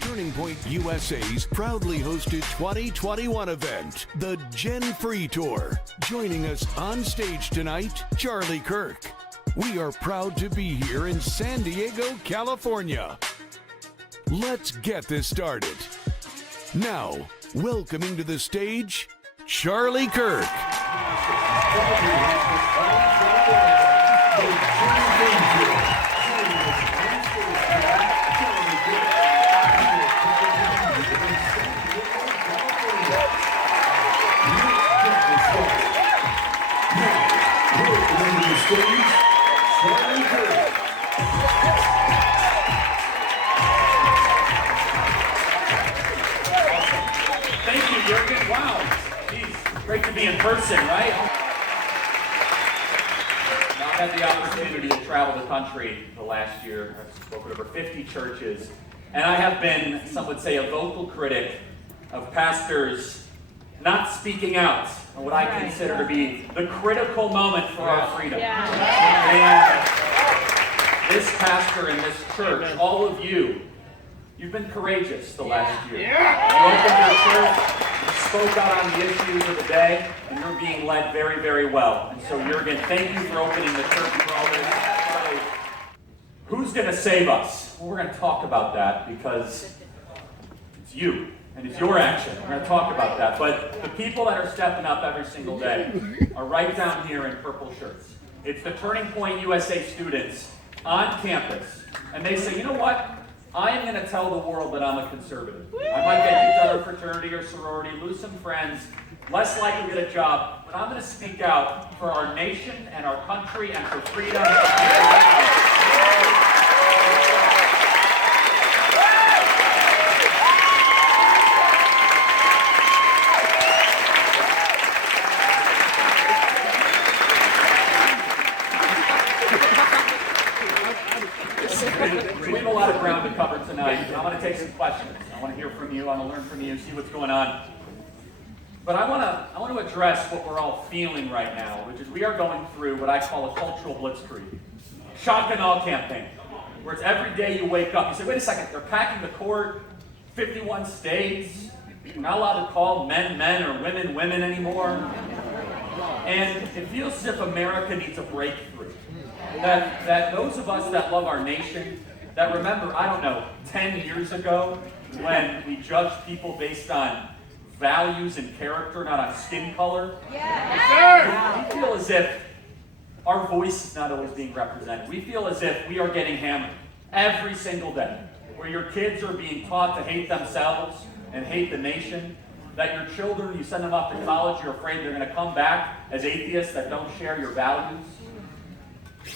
Turning Point USA's proudly hosted 2021 event, the Gen Free Tour. Joining us on stage tonight, Charlie Kirk. We are proud to be here in San Diego, California. Let's get this started. Now, welcoming to the stage, Charlie Kirk. Thank you, Jurgen. Wow. Jeez, great to be in person, right? I've had the opportunity to travel the country the last year. I've spoken to over 50 churches, and I have been, some would say, a vocal critic of pastors not speaking out on what I consider to be the critical moment for our freedom. And this pastor in this church, all of you, you've been courageous the last year. You opened your church, you spoke out on the issues of the day, and you're being led very, very well. And so, Jurgen, thank you for opening the church for all this. Who's going to save us? Well, we're going to talk about that because it's you. And it's your action. We're going to talk about that. But the people that are stepping up every single day are right down here in purple shirts. It's the Turning Point USA students on campus. And they say, you know what? I am going to tell the world that I'm a conservative. I might get kicked out of fraternity or sorority, lose some friends, less likely to get a job. But I'm going to speak out for our nation and our country and for freedom. We have a lot of ground to cover tonight. I want to take some questions. I want to hear from you. I want to learn from you, see what's going on. But I want to address what we're all feeling right now, which is we are going through what I call a cultural blitzkrieg. Shock and awe campaign, where it's every day you wake up, you say, wait a second, they're packing the court, 51 states, you're not allowed to call men men or women women anymore. And it feels as if America needs a breakthrough. That those of us that love our nation, that remember, I don't know, 10 years ago, when we judged people based on values and character, not on skin color. We feel as if our voice is not always being represented. We feel as if we are getting hammered every single day, where your kids are being taught to hate themselves and hate the nation, that your children, you send them off to college, you're afraid they're going to come back as atheists that don't share your values.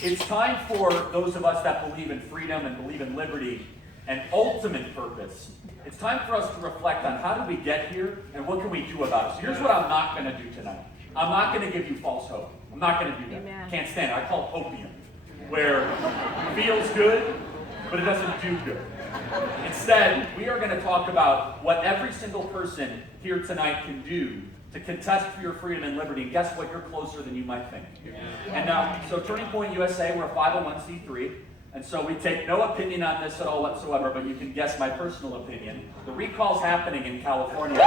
It's time for those of us that believe in freedom and believe in liberty and ultimate purpose. It's time for us to reflect on how did we get here and what can we do about it. So here's what I'm not going to do tonight. I'm not going to give you false hope. I'm not going to do that. Amen. Can't stand it. I call it hopium, where it feels good, but it doesn't do good. Instead, we are going to talk about what every single person here tonight can do to contest for your freedom and liberty. And guess what? You're closer than you might think. And now, so Turning Point USA, we're a 501c3. And so we take no opinion on this at all whatsoever, but you can guess my personal opinion. The recall's happening in California.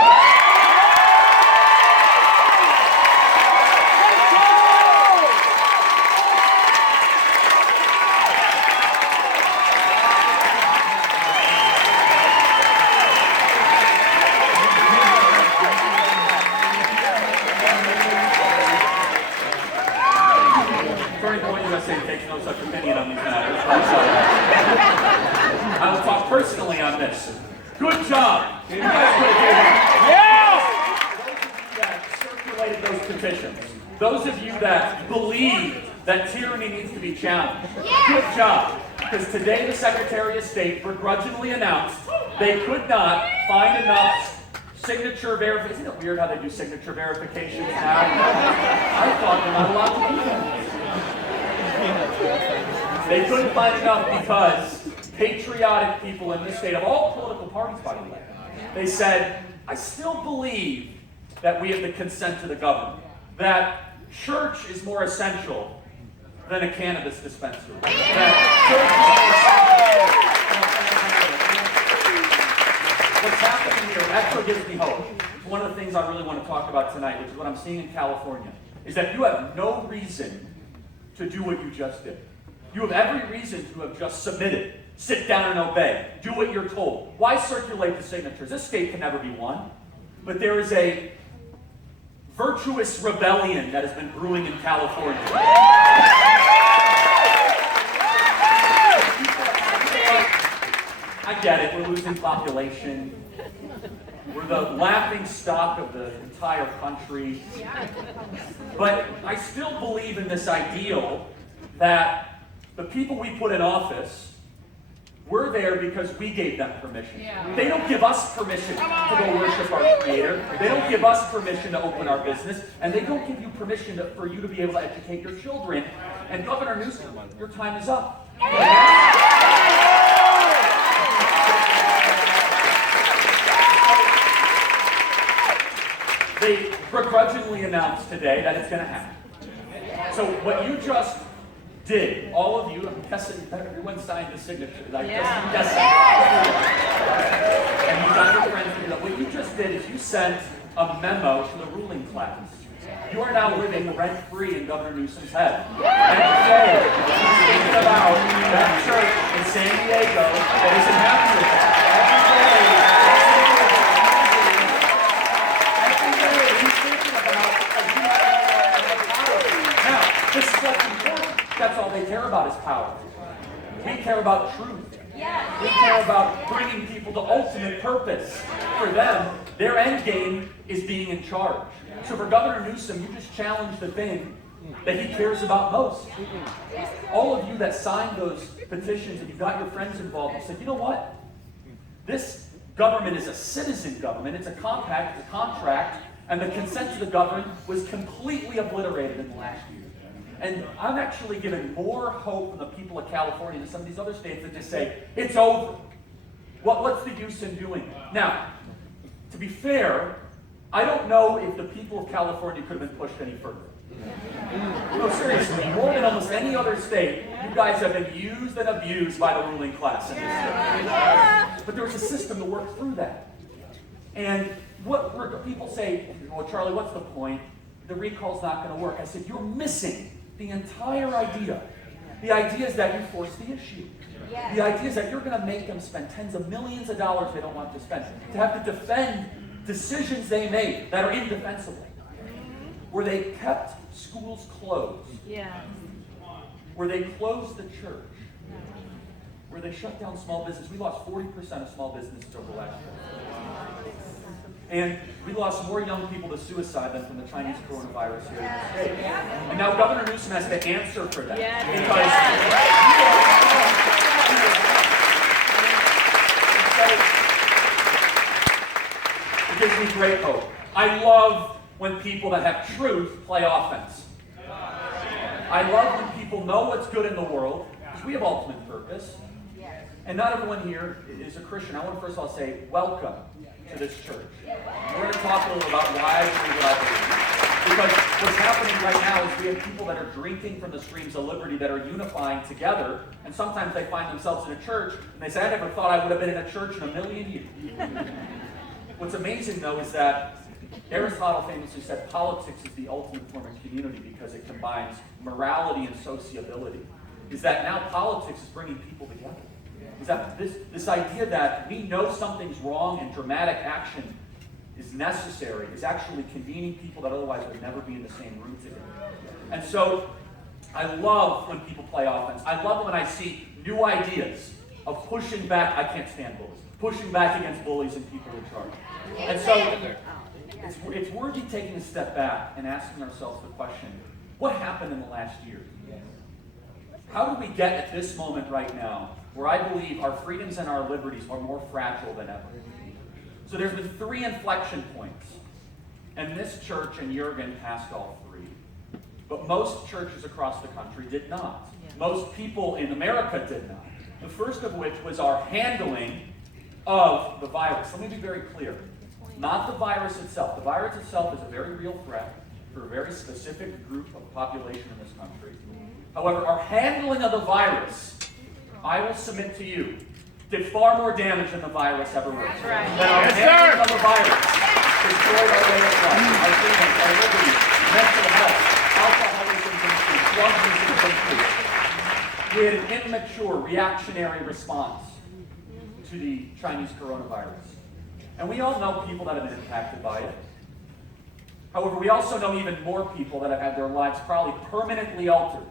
Takes no such opinion on these matters. I will talk personally on this. Good job. You guys could have given. Those of you that circulated those petitions, those of you that believe that tyranny needs to be challenged, good job. Because today the Secretary of State begrudgingly announced they could not find enough signature verification. Isn't it weird how they do signature verifications now? I thought they're not allowed to do that. They couldn't find enough because patriotic people in this state, of all political parties, by the way, they said, I still believe that we have the consent of the government, that church is more essential than a cannabis dispensary. That church is more essential. happening here, that's what gives me hope. It's one of the things I really want to talk about tonight, which is what I'm seeing in California, is that you have no reason to do what you just did. You have every reason to have just submitted. Sit down and obey. Do what you're told. Why circulate the signatures? This state can never be won. But there is a virtuous rebellion that has been brewing in California. I get it. We're losing population. We're the laughing stock of the entire country. But I still believe in this ideal that the people we put in office, we're there because we gave them permission. They don't give us permission to go worship our Creator. They don't give us permission to open our business. And they don't give you permission for you to be able to educate your children. And Governor Newsom, your time is up. They begrudgingly announced today that it's going to happen. So what you just did, all of you, I'm guessing everyone signed the signature. I'm guessing. And you got your friends to do that. What you just did is you sent a memo to the ruling class. You are now living rent-free in Governor Newsom's head. And today, he's thinking about that church in San Diego that isn't happy with that. This is what's important. That's all they care about is power. We care about truth. We care about bringing people to ultimate purpose. For them, their end game is being in charge. So for Governor Newsom, you just challenged the thing that he cares about most. All of you that signed those petitions and you got your friends involved, you said, you know what? This government is a citizen government. It's a compact, it's a contract, and the consent to the governed was completely obliterated in the last year. And I'm actually given more hope from the people of California than some of these other states that just say, it's over. What's the use in doing it? Now, to be fair, I don't know if the people of California could have been pushed any further. No, seriously, more than almost any other state, you guys have been used and abused by the ruling class in this state. But there was a system to work through that. And what people say, well, Charlie, what's the point? The recall's not going to work. I said, you're missing the entire idea. The idea is that you force the issue. Yes. The idea is that you're going to make them spend tens of millions of dollars they don't want to spend, to have to defend decisions they made that are indefensible. Where they kept schools closed. Yeah. Where they closed the church. Where they shut down small business. We lost 40% of small businesses over the last year. And we lost more young people to suicide than from the Chinese coronavirus here in the state. And now Governor Newsom has to answer for that. Because it gives me great hope. I love when people that have truth play offense. I love when people know what's good in the world, because we have ultimate purpose. And not everyone here is a Christian. I want to first of all say, welcome to this church. We're going to talk a little about why I believe what I believe. Because what's happening right now is we have people that are drinking from the streams of liberty that are unifying together, and sometimes they find themselves in a church, and they say, I never thought I would have been in a church in a million years. What's amazing, though, is that Aristotle famously said politics is the ultimate form of community because it combines morality and sociability. Is that now politics is bringing people together. Is that this idea that we know something's wrong and dramatic action is necessary is actually convening people that otherwise would never be in the same room together. And so I love when people play offense. I love when I see new ideas of pushing back. I can't stand bullies. Pushing back against bullies and people in charge. And so it's worthy taking a step back and asking ourselves the question, what happened in the last year? How did we get at this moment right now where I believe our freedoms and our liberties are more fragile than ever? So there's been 3 inflection points. And this church and Jurgen passed all 3. But most churches across the country did not. Most people in America did not. The first of which was our handling of the virus. Let me be very clear. Not the virus itself. The virus itself is a very real threat for a very specific group of population in this country. However, our handling of the virus, I will submit to you, did far more damage than the virus ever would. That's right. That our handling of the virus destroyed our way of life, our freedom, our liberty, mental health, alcoholism, drug use, and we had an immature, reactionary response to the Chinese coronavirus. And we all know people that have been impacted by it. However, we also know even more people that have had their lives probably permanently altered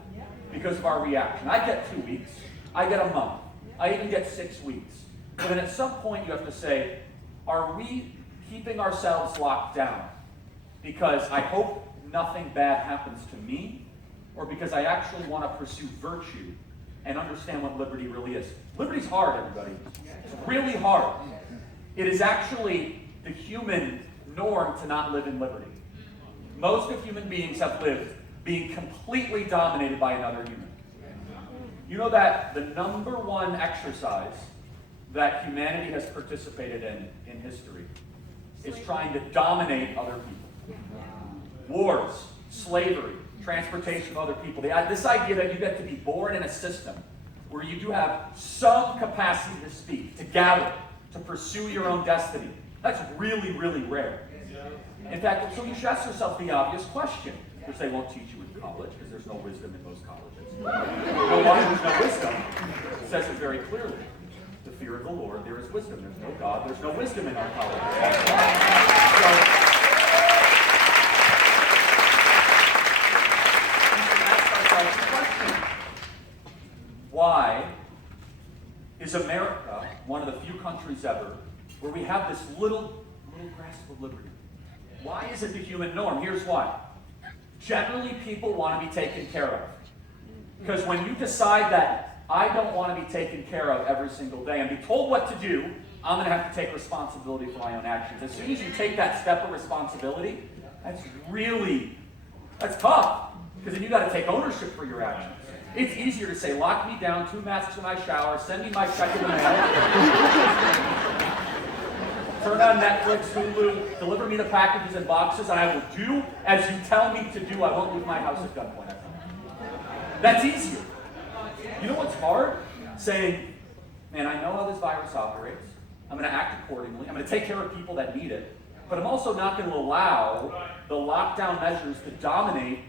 because of our reaction. I get 2 weeks. I get a month. I even get 6 weeks. But then at some point you have to say, are we keeping ourselves locked down because I hope nothing bad happens to me, or because I actually want to pursue virtue and understand what liberty really is? Liberty's hard, everybody. It's really hard. It is actually the human norm to not live in liberty. Most of human beings have lived being completely dominated by another human. You know that the number one exercise that humanity has participated in history is trying to dominate other people. Wars, slavery, transportation of other people. This idea that you get to be born in a system where you do have some capacity to speak, to gather, to pursue your own destiny. That's really, really rare. In fact, so you should ask yourself the obvious question, which they won't teach you in college because there's no wisdom in most colleges. No, why there's no wisdom? It says it very clearly. The fear of the Lord, there is wisdom. There's no God, there's no wisdom in our colleges. Why is America one of the few countries ever where we have this little grasp of liberty? Why is it the human norm? Here's why. Generally, people want to be taken care of. Because when you decide that I don't want to be taken care of every single day and be told what to do, I'm going to have to take responsibility for my own actions. As soon as you take that step of responsibility, that's tough. Because then you got to take ownership for your actions. It's easier to say, lock me down, 2 masks in my shower, send me my check in the mail, turn on Netflix, Hulu, deliver me the packages and boxes, and I will do as you tell me to do. I won't leave my house at gunpoint. That's easier. You know what's hard? Saying, man, I know how this virus operates. I'm going to act accordingly. I'm going to take care of people that need it. But I'm also not going to allow the lockdown measures to dominate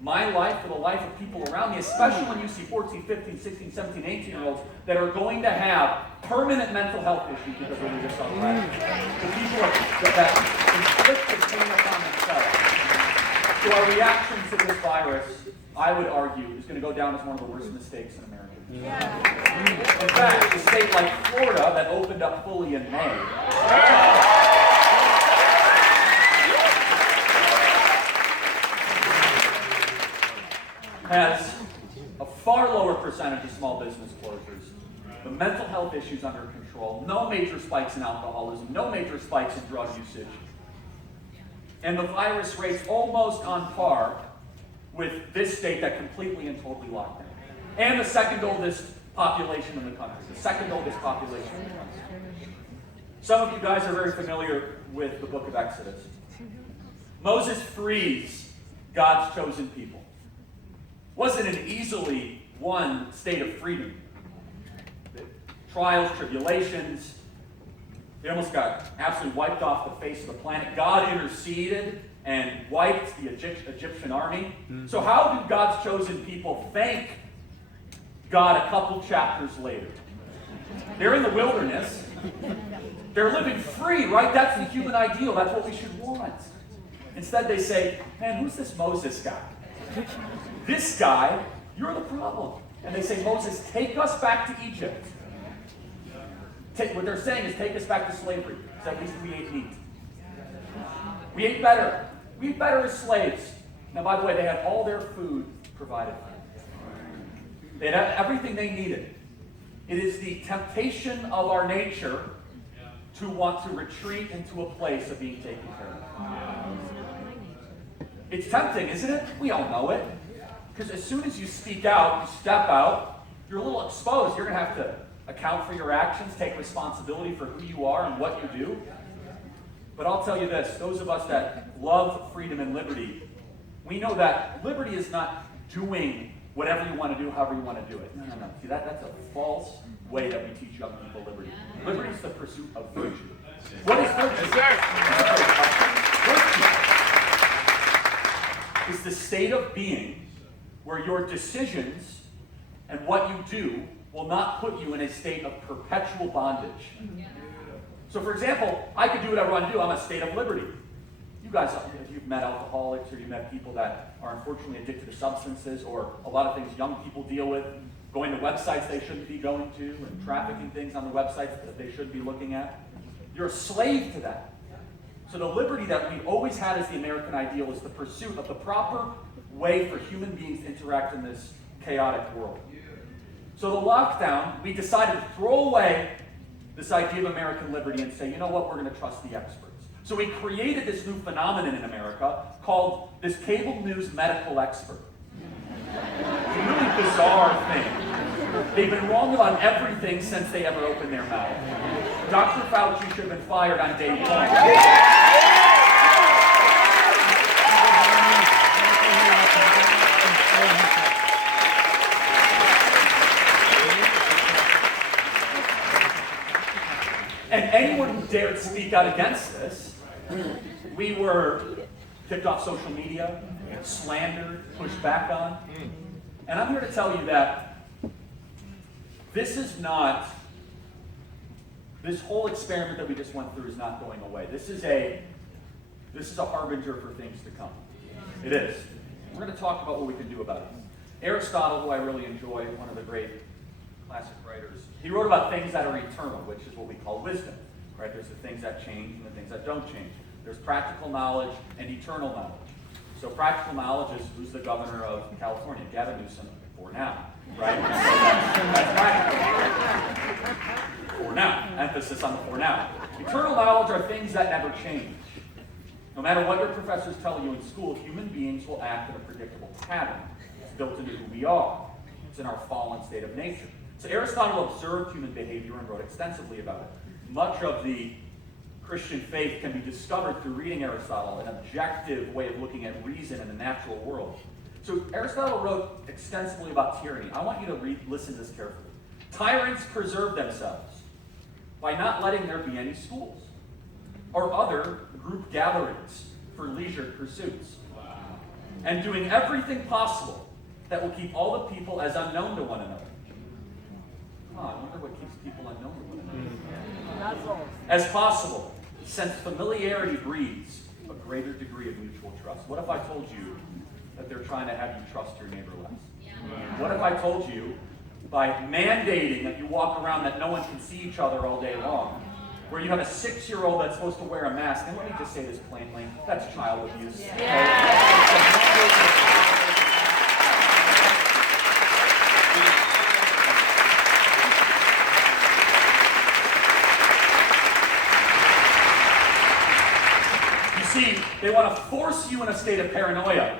my life or the life of people around me, especially when you see 14, 15, 16, 17, 18-year-olds that are going to have permanent mental health issues because of what we just talked about. The people that inflict the pain upon themselves. So our reaction to this virus, I would argue, is going to go down as one of the worst mistakes in America. In fact, a state like Florida that opened up fully in May has a far lower percentage of small business closures, the mental health issues under control, no major spikes in alcoholism, no major spikes in drug usage, and the virus rates almost on par with this state that completely and totally locked down. And the second oldest population in the country. The second oldest population in the country. Some of you guys are very familiar with the book of Exodus. Moses frees God's chosen people. Wasn't an easily won state of freedom. Trials, tribulations, they almost got absolutely wiped off the face of the planet. God interceded and wiped the Egyptian army. So how do God's chosen people thank God a couple chapters later? They're in the wilderness. They're living free, right? That's the human ideal. That's what we should want. Instead they say, man, who's this Moses guy? This guy, you're the problem. And they say, Moses, take us back to Egypt. What they're saying is, take us back to slavery. So at least we ate meat. We ate better. We ate better as slaves. Now, by the way, they had all their food provided for them. They had everything they needed. It is the temptation of our nature to want to retreat into a place of being taken care of. It's tempting, isn't it? We all know it. Because as soon as you speak out, you step out, you're a little exposed. You're going to have to account for your actions, take responsibility for who you are and what you do. But I'll tell you this, those of us that love freedom and liberty, we know that liberty is not doing whatever you want to do, however you want to do it. No. See, that's a false way that we teach young people liberty. Liberty is the pursuit of virtue. What is virtue? Virtue is the state of being where your decisions and what you do will not put you in a state of perpetual bondage. So for example, I could do whatever I want to do. I'm a state of liberty. You guys, if you've met alcoholics or you've met people that are unfortunately addicted to substances or a lot of things young people deal with, going to websites they shouldn't be going to and trafficking things on the websites that they should be looking at, you're a slave to that. So the liberty that we've always had as the American ideal is the pursuit of the proper way for human beings to interact in this chaotic world. So the lockdown, we decided to throw away this idea of American liberty and say, you know what, we're going to trust the experts. So we created this new phenomenon in America called this cable news medical expert. It's a really bizarre thing. They've been wrong about everything since they ever opened their mouth. Dr. Fauci should have been fired on day one. And anyone who dared speak out against this, we were kicked off social media, slandered, pushed back on. And I'm here to tell you that this whole experiment that we just went through is not going away. This is a harbinger for things to come. It is. We're going to talk about what we can do about it. Aristotle, who I really enjoy, one of the great classic writers, he wrote about things that are eternal, which is what we call wisdom. Right? There's the things that change and the things that don't change. There's practical knowledge and eternal knowledge. So practical knowledge is who's the governor of California, Gavin Newsom, for now. Right? So that's practical. For now. Emphasis on the for now. Eternal knowledge are things that never change. No matter what your professors tell you in school, human beings will act in a predictable pattern. It's built into who we are. It's in our fallen state of nature. So Aristotle observed human behavior and wrote extensively about it. Much of the Christian faith can be discovered through reading Aristotle, an objective way of looking at reason in the natural world. So Aristotle wrote extensively about tyranny. I want you to listen to this carefully. Tyrants preserve themselves by not letting there be any schools or other group gatherings for leisure pursuits, and doing everything possible that will keep all the people as unknown to one another. I wonder what keeps people unknown to one another. As possible, since familiarity breeds a greater degree of mutual trust. What if I told you that they're trying to have you trust your neighbor less? What if I told you, by mandating that you walk around that no one can see each other all day long, where you have a 6-year-old that's supposed to wear a mask, and let me just say this plainly, that's child abuse. See, they want to force you in a state of paranoia.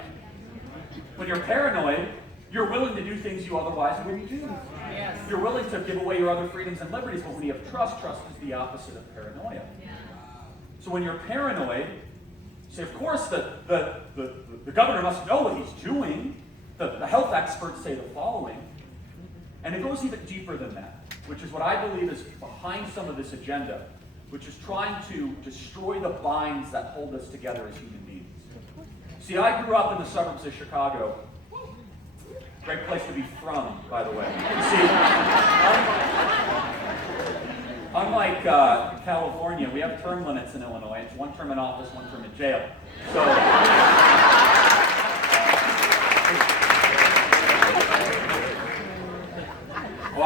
When you're paranoid, you're willing to do things you otherwise wouldn't do. Yes. You're willing to give away your other freedoms and liberties, but when you have trust is the opposite of paranoia. Yeah. So when you're paranoid, you say, of course, the governor must know what he's doing. The health experts say the following. And it goes even deeper than that, which is what I believe is behind some of this agenda, which is trying to destroy the binds that hold us together as human beings. See, I grew up in the suburbs of Chicago. Great place to be from, by the way. See, unlike California, we have term limits in Illinois. It's 1 term in office, 1 term in jail. So,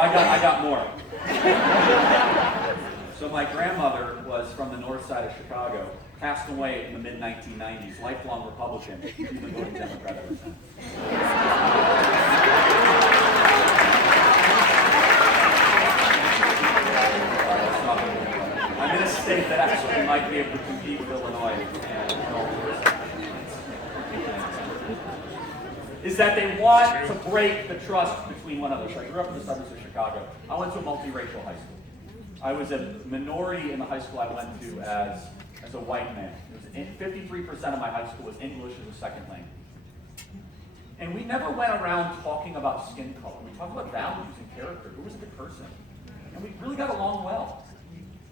I got more. So my grandmother was from the north side of Chicago, passed away in the mid-1990s, lifelong Republican, she's been voting Democrat ever since. I'm in a state that actually might be able to compete with Illinois. Is that they want to break the trust between one another. So I grew up in the suburbs of Chicago. I went to a multiracial high school. I was a minority in the high school I went to as a white man. 53% of my high school was English as a second language. And we never went around talking about skin color. We talked about values and character. Who was a good person? And we really got along well.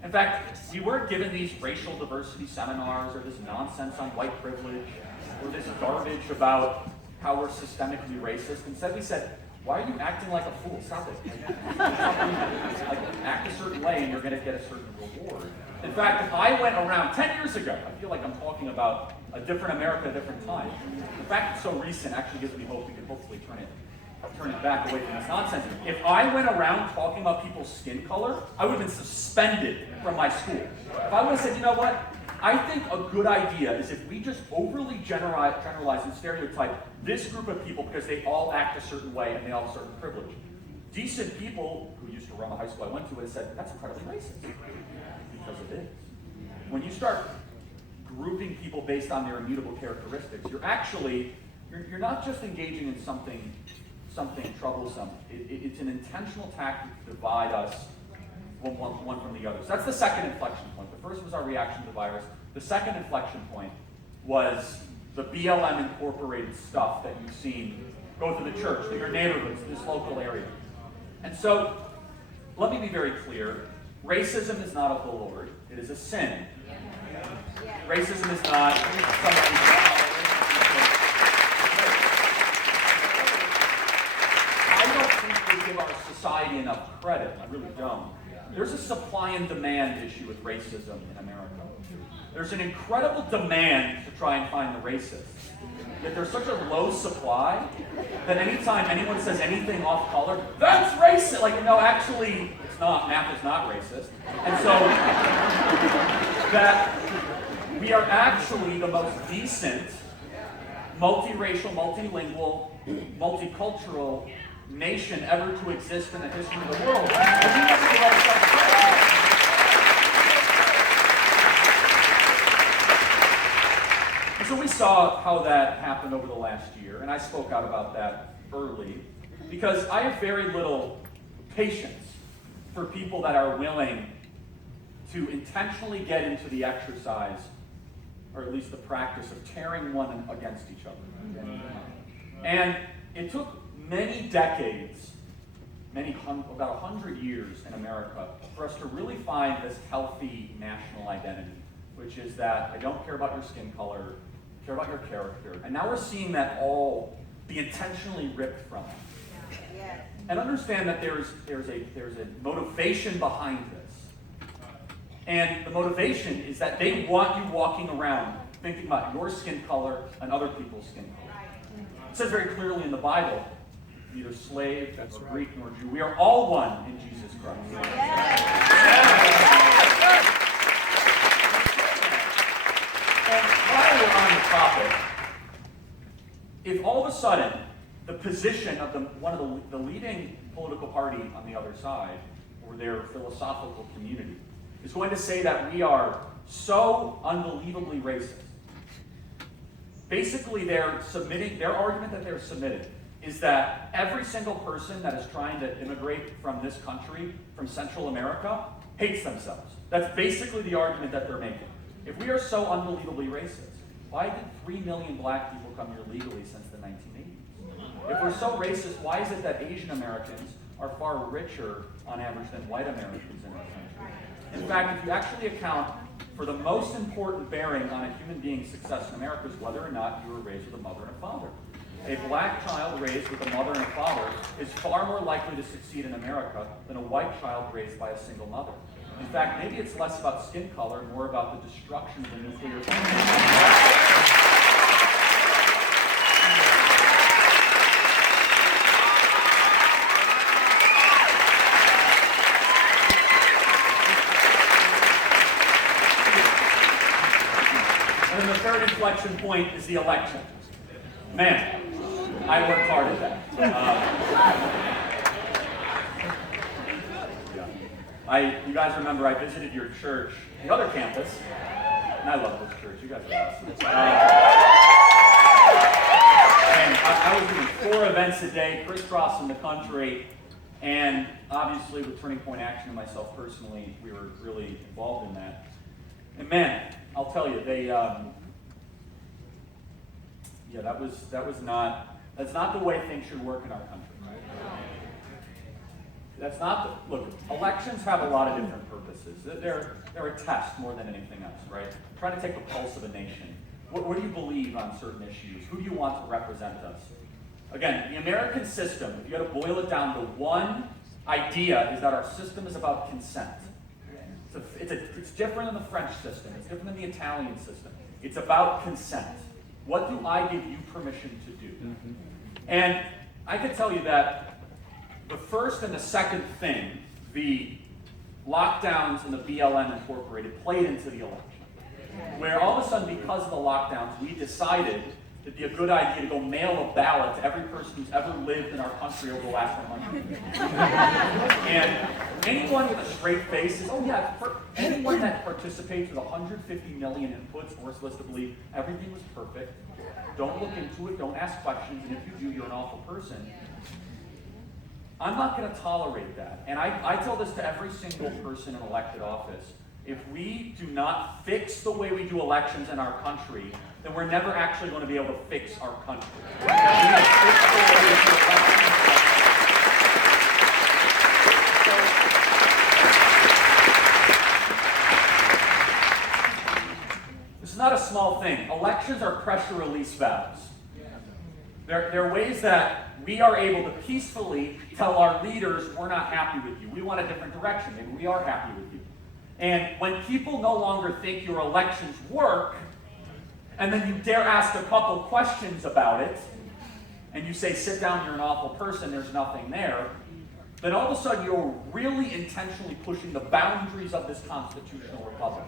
In fact, we weren't given these racial diversity seminars or this nonsense on white privilege or this garbage about how we're systemically racist. Instead, we said, why are you acting like a fool? Stop it. Like, act a certain way and you're going to get a certain reward. In fact, if I went around 10 years ago, I feel like I'm talking about a different America, a different time. The fact it's so recent actually gives me hope we can hopefully turn it back away from this nonsense. If I went around talking about people's skin color, I would have been suspended from my school. If I would have said, you know what, I think a good idea is if we just overly generalize and stereotype this group of people because they all act a certain way and they all have a certain privilege. Decent people who used to run the high school I went to would have said, that's incredibly racist. Because it is. When you start grouping people based on their immutable characteristics, you're not just engaging in something troublesome. It's an intentional tactic to divide us one from the other. So that's the second inflection point. The first was our reaction to the virus. The second inflection point was the BLM incorporated stuff that you've seen go through the church, through your neighborhoods, this local area. And so, let me be very clear. Racism is not of the Lord. It is a sin. Racism is not I don't think we give our society enough credit. I really don't. There's a supply and demand issue with racism in America. There's an incredible demand to try and find the racists. Yet there's such a low supply that anytime anyone says anything off color, that's racist! Like, no, actually, it's not. Math is not racist. And so, that we are actually the most decent, multiracial, multilingual, multicultural nation ever to exist in the history of the world. And we never give ourselves credit. So we saw how that happened over the last year, and I spoke out about that early, because I have very little patience for people that are willing to intentionally get into the exercise, or at least the practice of tearing one against each other. And it took many decades, about 100 years in America, for us to really find this healthy national identity, which is that I don't care about your skin color, care about your character. And now we're seeing that all be intentionally ripped from us. And understand that there's a motivation behind this. And the motivation is that they want you walking around thinking about your skin color and other people's skin color. It says very clearly in the Bible, neither slave nor Greek nor Jew, we are all one in Jesus Christ. And while we're on the topic, if all of a sudden the position of one of the leading political party on the other side, or their philosophical community, is going to say that we are so unbelievably racist, basically their argument that they're submitting is that every single person that is trying to immigrate from this country, from Central America, hates themselves. That's basically the argument that they're making. If we are so unbelievably racist, why did 3 million black people come here legally since the 1980s? If we're so racist, why is it that Asian Americans are far richer on average than white Americans in our country? In fact, if you actually account for the most important bearing on a human being's success in America is whether or not you were raised with a mother and a father. A black child raised with a mother and a father is far more likely to succeed in America than a white child raised by a single mother. In fact, maybe it's less about skin color and more about the destruction of the nuclear family. And then the third inflection point is the election. Man, I worked hard at that. You guys remember I visited your church, the other campus, and I love this church. You guys are awesome. And I was doing 4 events a day, crisscrossing the country, and obviously with Turning Point Action and myself personally, we were really involved in that. And man, I'll tell you, that was not That's not the way things should work in our country. That's not look, elections have a lot of different purposes. They're a test more than anything else, right? Trying to take the pulse of a nation. What do you believe on certain issues? Who do you want to represent us? Again, the American system, if you had to boil it down to one idea, is that our system is about consent. It's different than the French system. It's different than the Italian system. It's about consent. What do I give you permission to do? And I can tell you that the first and the second thing, the lockdowns and the BLM Incorporated, played into the election. Where all of a sudden, because of the lockdowns, we decided it'd be a good idea to go mail a ballot to every person who's ever lived in our country over the last 100 years. And anyone with a straight face is, oh yeah, for anyone that participates with 150 million inputs forced us to believe everything was perfect. Don't look into it, don't ask questions, and if you do, you're an awful person. I'm not going to tolerate that. And I tell this to every single person in elected office. If we do not fix the way we do elections in our country, then we're never actually going to be able to fix our country. We have to fix the way we do elections. This is not a small thing. Elections are pressure release valves. They're ways that we are able to peacefully tell our leaders we're not happy with you. We want a different direction. Maybe we are happy with you. And when people no longer think your elections work, and then you dare ask a couple questions about it, and you say, sit down, you're an awful person, there's nothing there, then all of a sudden you're really intentionally pushing the boundaries of this constitutional republic.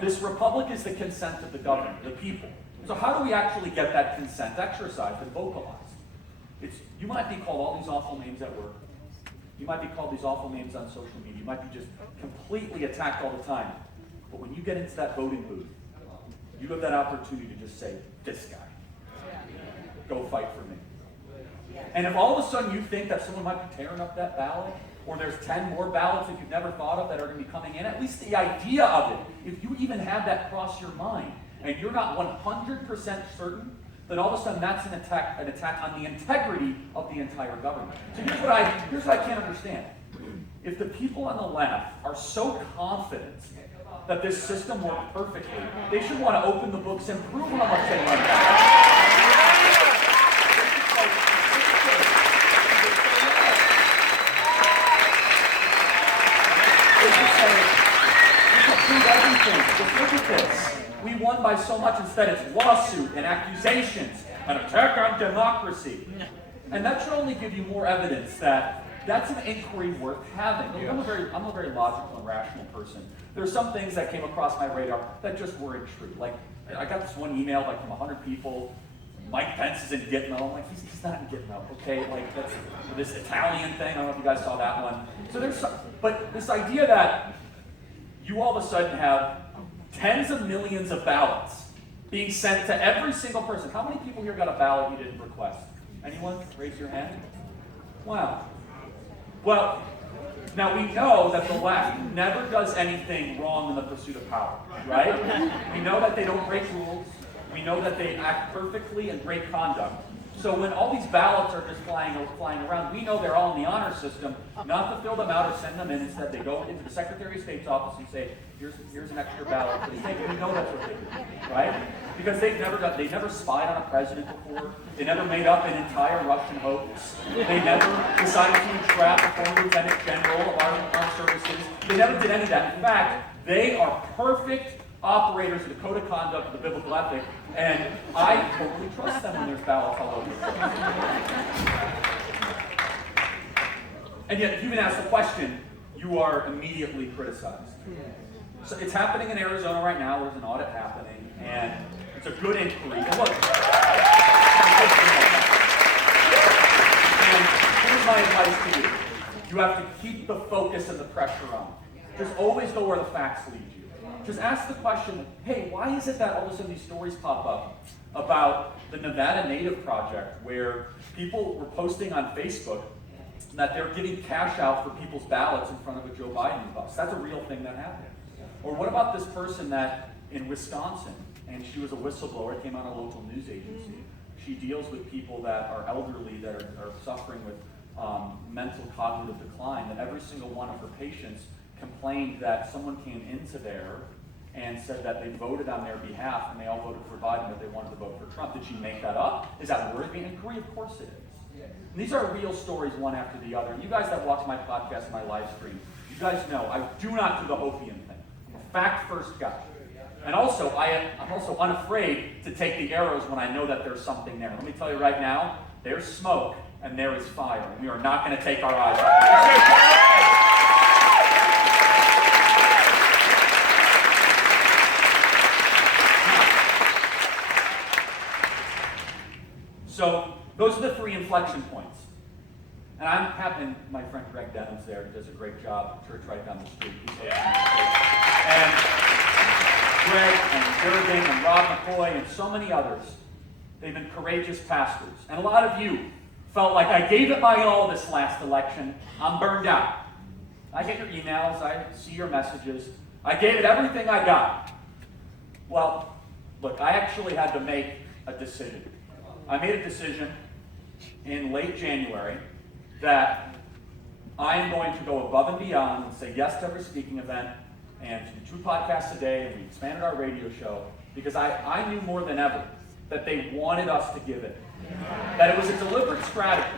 This republic is the consent of the government, the people. So how do we actually get that consent exercised and vocalized? You might be called all these awful names at work. You might be called these awful names on social media. You might be just completely attacked all the time. But when you get into that voting booth, you have that opportunity to just say, this guy, go fight for me. And if all of a sudden you think that someone might be tearing up that ballot, or there's 10 more ballots that you've never thought of that are going to be coming in, at least the idea of it, if you even have that cross your mind, and you're not 100% certain, then all of a sudden that's an attack on the integrity of the entire government. So here's what I can't understand. If the people on the left are so confident that this system worked perfectly, they should want to open the books and prove how much they learned. Just look at this. We won by so much. Instead, it's lawsuit and accusations, an attack on democracy. And that should only give you more evidence that that's an inquiry worth having. I'm a very logical and rational person. There's some things that came across my radar that just weren't true. Like, I got this one email from 100 people. Mike Pence is in Gitmo. I'm like, he's not in Gitmo, okay? Like, that's this Italian thing. I don't know if you guys saw that one. So but this idea that you all of a sudden have tens of millions of ballots being sent to every single person. How many people here got a ballot you didn't request? Anyone? Raise your hand. Wow. Well, now we know that the left never does anything wrong in the pursuit of power, right? We know that they don't break rules. We know that they act perfectly in great conduct. So when all these ballots are just flying around, we know they're all in the honor system, not to fill them out or send them in. Instead, they go into the Secretary of State's office and say, here's an extra ballot for the state. We know that's what they do, right? Because they've never spied on a president before. They never made up an entire Russian hoax. They never decided to entrap a former lieutenant general of our armed services. They never did any of that. In fact, they are perfect operators of the code of conduct of the biblical ethic, and I totally trust them when there's ballots all over. And yet, if you even ask the question, you are immediately criticized. So it's happening in Arizona right now. There's an audit happening, and it's a good inquiry. And look, and here's my advice to you. You have to keep the focus and the pressure on. Just always go where the facts lead you. Just ask the question, hey, why is it that all of a sudden these stories pop up about the Nevada Native Project, where people were posting on Facebook that they're giving cash out for people's ballots in front of a Joe Biden bus? That's a real thing that happened. Or what about this person that in Wisconsin, and she was a whistleblower, came on a local news agency, She deals with people that are elderly, that are suffering with mental cognitive decline, that every single one of her patients complained that someone came into there and said that they voted on their behalf and they all voted for Biden, but they wanted to vote for Trump. Did she make that up? Is that worthy inquiry? Of course it is. And these are real stories, one after the other. And you guys that watch my podcast and my live stream, you guys know I do not do the Hopian thing. I'm a fact-first guy. And also, I'm also unafraid to take the arrows when I know that there's something there. Let me tell you right now, there's smoke and there is fire. And we are not going to take our eyes off it. So those are the three inflection points. And I'm having my friend Greg Denham's there, who does a great job, church right down the street. And Greg and Irving and Rob McCoy and so many others, they've been courageous pastors. And a lot of you felt like, I gave it my all this last election. I'm burned out. I get your emails. I see your messages. I gave it everything I got. Well, look, I actually had to make a decision. I made a decision in late January that I am going to go above and beyond and say yes to every speaking event and to do 2 podcasts a day, and we expanded our radio show because I knew more than ever that they wanted us to give it. That it was a deliberate strategy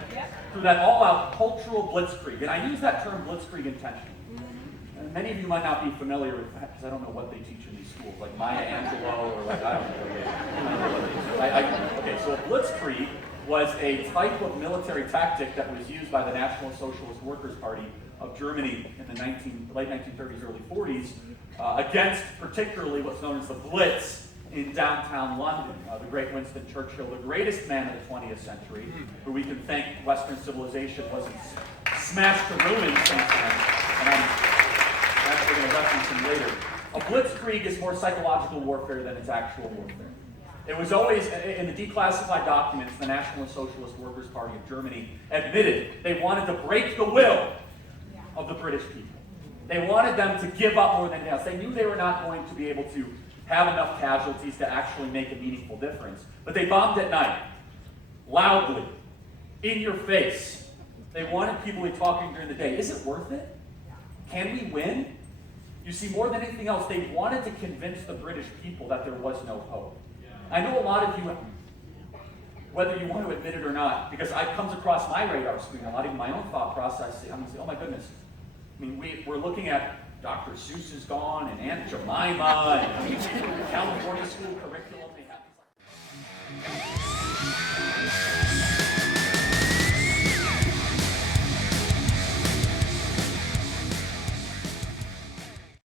through that all-out cultural blitzkrieg. And I use that term blitzkrieg intentionally. And many of you might not be familiar with that because I don't know what they teach in these schools, like Maya Angelou or like, I don't know what they do. Okay, so a blitzkrieg was a type of military tactic that was used by the National Socialist Workers' Party of Germany in the late 1930s, early 40s, against particularly what's known as the Blitz in downtown London. The great Winston Churchill, the greatest man of the 20th century, who we can thank Western civilization wasn't smashed to ruins since then. And we're going to reference him later. A blitzkrieg is more psychological warfare than it's actual warfare. It was always, in the declassified documents, the National Socialist Workers' Party of Germany admitted they wanted to break the will of the British people. They wanted them to give up more than anything else. They knew they were not going to be able to have enough casualties to actually make a meaningful difference. But they bombed at night, loudly, in your face. They wanted people to be talking during the day. Is it worth it? Can we win? You see, more than anything else, they wanted to convince the British people that there was no hope. I know a lot of you, whether you want to admit it or not, because it comes across my radar screen a lot, even my own thought process, I'm going to say, oh my goodness. I mean, we're looking at Dr. Seuss is gone, and Aunt Jemima, and California school curriculum.